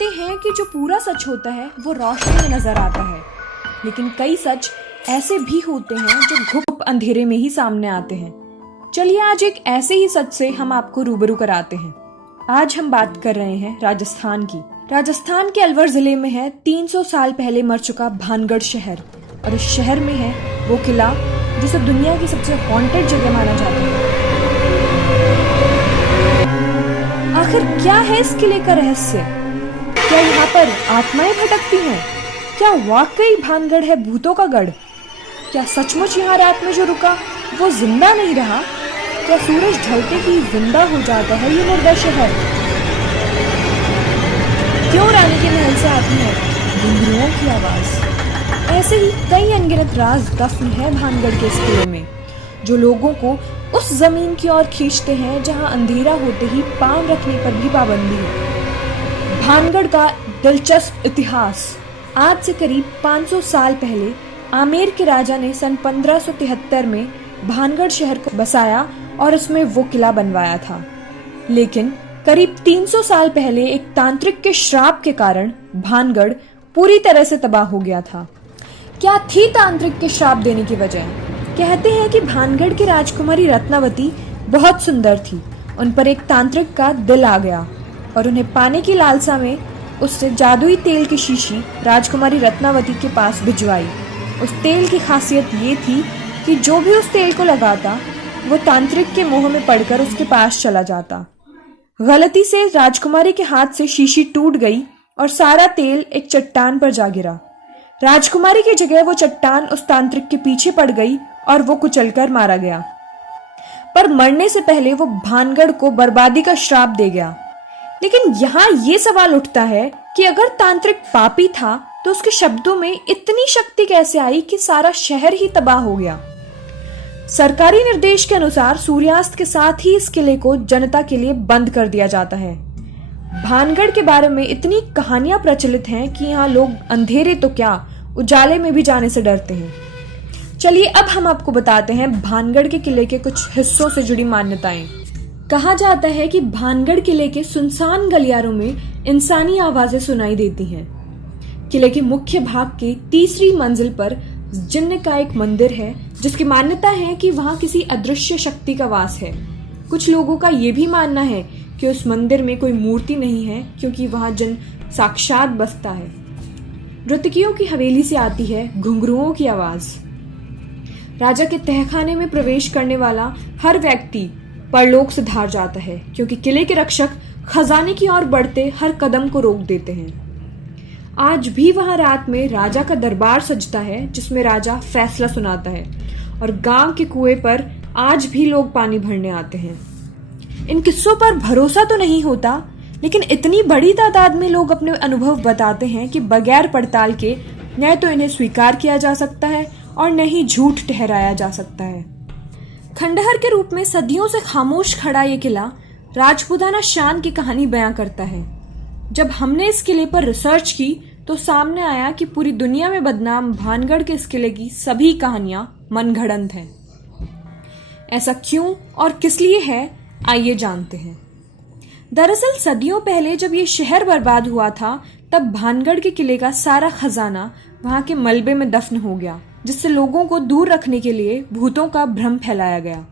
कहते हैं कि जो पूरा सच होता है वो रोशनी में नजर आता है, लेकिन कई सच ऐसे भी होते हैं जो घुप अंधेरे में ही सामने आते हैं। चलिए आज एक ऐसे ही सच से हम आपको रूबरू कराते हैं। आज हम बात कर रहे हैं राजस्थान की। राजस्थान के अलवर जिले में है 300 साल पहले मर चुका भानगढ़ शहर, और इस शहर में है वो किला जिसे दुनिया की सबसे हॉन्टेड जगह माना जाता है। आखिर क्या है इस किले का रहस्य? क्या यहाँ पर आत्माएं भटकती हैं? क्या वाकई भानगढ़ है भूतों का गढ़? क्या सचमुच यहाँ रात में जो रुका वो जिंदा नहीं रहा? क्या सूरज ढलते ही जिंदा हो जाता है ये मुर्दा शहर? क्यों रानी के महल से आती है घुंघरुओं की आवाज? ऐसे ही कई अनगिनत राज दफन है भानगढ़ के इस किले में, जो लोगों को उस जमीन की ओर खींचते हैं जहां अंधेरा होते ही पांव रखने पर भी पाबंदी है। भानगढ़ का दिलचस्प इतिहास। आज से करीब 500 साल पहले आमेर के राजा ने सन 1573 में भानगढ़ शहर को बसाया और उसमें वो किला बनवाया था। लेकिन करीब 300 साल पहले एक तांत्रिक के श्राप के कारण भानगढ़ पूरी तरह से तबाह हो गया था। क्या थी तांत्रिक के श्राप देने की वजह? कहते हैं कि भानगढ़ की राजकुमारी रत्नावती बहुत सुंदर थी। उन पर एक तांत्रिक का दिल आ गया और उन्हें पाने की लालसा में उसने जादुई तेल की शीशी राजकुमारी रत्नावती के पास भिजवाई। उस तेल की खासियत ये थी कि जो भी उस तेल को लगाता वो तांत्रिक के मोह में पड़कर उसके पास चला जाता। गलती से राजकुमारी के हाथ से शीशी टूट गई और सारा तेल एक चट्टान पर जा गिरा। राजकुमारी की जगह वो चट्टान उस तांत्रिक के पीछे पड़ गई और वो कुचलकर मारा गया। पर मरने से पहले वो भानगढ़ को बर्बादी का श्राप दे गया। लेकिन यहाँ ये सवाल उठता है कि अगर तांत्रिक पापी था तो उसके शब्दों में इतनी शक्ति कैसे आई कि सारा शहर ही तबाह हो गया? सरकारी निर्देश के अनुसार सूर्यास्त के साथ ही इस किले को जनता के लिए बंद कर दिया जाता है। भानगढ़ के बारे में इतनी कहानियां प्रचलित हैं कि यहाँ लोग अंधेरे तो क्या उजाले में भी जाने से डरते हैं। चलिए अब हम आपको बताते हैं भानगढ़ के किले के कुछ हिस्सों से जुड़ी मान्यताएं। कहा जाता है कि भानगढ़ किले के सुनसान गलियारों में इंसानी आवाजें सुनाई देती हैं। किले के मुख्य भाग के तीसरी मंजिल पर जिन्न का एक मंदिर है, जिसकी मान्यता है कि वहां किसी अदृश्य शक्ति का वास है। कुछ लोगों का ये भी मानना है कि उस मंदिर में कोई मूर्ति नहीं है, क्योंकि वहां जिन्न साक्षात बसता है। नृतकियों की हवेली से आती है घुंघरुओं की आवाज। राजा के तहखाने में प्रवेश करने वाला हर व्यक्ति परलोक से धार जाता है, क्योंकि किले के रक्षक खजाने की ओर बढ़ते हर कदम को रोक देते हैं। आज भी वहां रात में राजा का दरबार सजता है, जिसमें राजा फैसला सुनाता है, और गांव के कुएं पर आज भी लोग पानी भरने आते हैं। इन किस्सों पर भरोसा तो नहीं होता, लेकिन इतनी बड़ी तादाद में लोग अपने अनुभव बताते हैं कि बगैर पड़ताल के न तो इन्हें स्वीकार किया जा सकता है और न ही झूठ ठहराया जा सकता है। खंडहर के रूप में सदियों से खामोश खड़ा ये किला राजपूताना शान की कहानी बयां करता है। जब हमने इस किले पर रिसर्च की तो सामने आया कि पूरी दुनिया में बदनाम भानगढ़ के इस किले की सभी कहानियां मनगढ़ंत हैं। ऐसा क्यों और किस लिए है, आइए जानते हैं। दरअसल सदियों पहले जब ये शहर बर्बाद हुआ था, तब भानगढ़ के किले का सारा खजाना वहां के मलबे में दफन हो गया, जिससे लोगों को दूर रखने के लिए भूतों का भ्रम फैलाया गया।